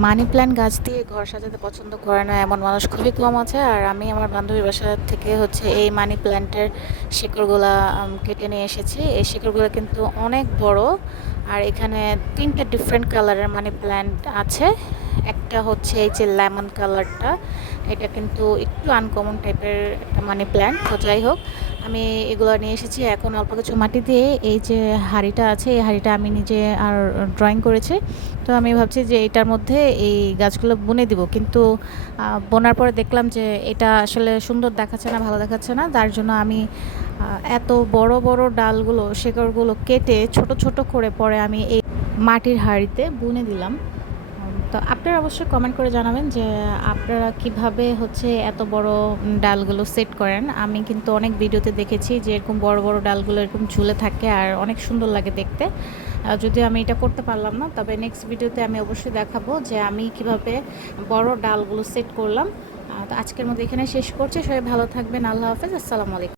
Money plant গাছ দিয়ে ঘর সাজাতে পছন্দ করে না এমন মানুষ খুবই কম আছে। আর আমি আমার বান্ধবীর বাসা থেকে এই মানি প্ল্যান্টের শিকড়গুলা কেটে নিয়ে এসেছি। এই শিকড়গুলো কিন্তু অনেক বড়। আর এখানে 3টে ডিফারেন্ট কালারের মানি প্ল্যান্ট আছে। একটা হচ্ছে এই যে লেমন কালারটা, এটা কিন্তু একটু আনকমন টাইপের একটা মানি প্ল্যান্ট। তো যাই হোক, আমি এগুলো নিয়ে এসেছি। এখন অল্প কিছু মাটি দিয়ে এই যে হাঁড়িটা আছে, এই হাঁড়িটা আমি নিজে আর ড্রয়িং করেছি। তো আমি ভাবছি যে এটার মধ্যে এই গাছগুলো বুনে দিব, কিন্তু বোনার পরে দেখলাম যে এটা আসলে সুন্দর দেখাচ্ছে না, ভালো দেখাচ্ছে না। তার জন্য আমি এত বড় বড় ডালগুলো, শিকড়গুলো কেটে ছোট ছোট করে পরে আমি এই মাটির হাঁড়িতে বুনে দিলাম। তো আপনারা অবশ্যই কমেন্ট করে জানাবেন যে আপনারা কিভাবে এত বড় ডালগুলো সেট করেন। আমি কিন্তু অনেক ভিডিওতে দেখেছি যে এরকম বড় বড় ডালগুলো এরকম ঝুলে থাকে আর অনেক সুন্দর লাগে দেখতে। যদিও আমি এটা করতে পারলাম না, তবে নেক্সট ভিডিওতে আমি অবশ্যই দেখাবো যে আমি কিভাবে বড় ডালগুলো সেট করলাম। তো আজকের মতো এখানে শেষ করছি। সবাই ভালো থাকবেন। আল্লাহ হাফেজ। আসসালামু আলাইকুম।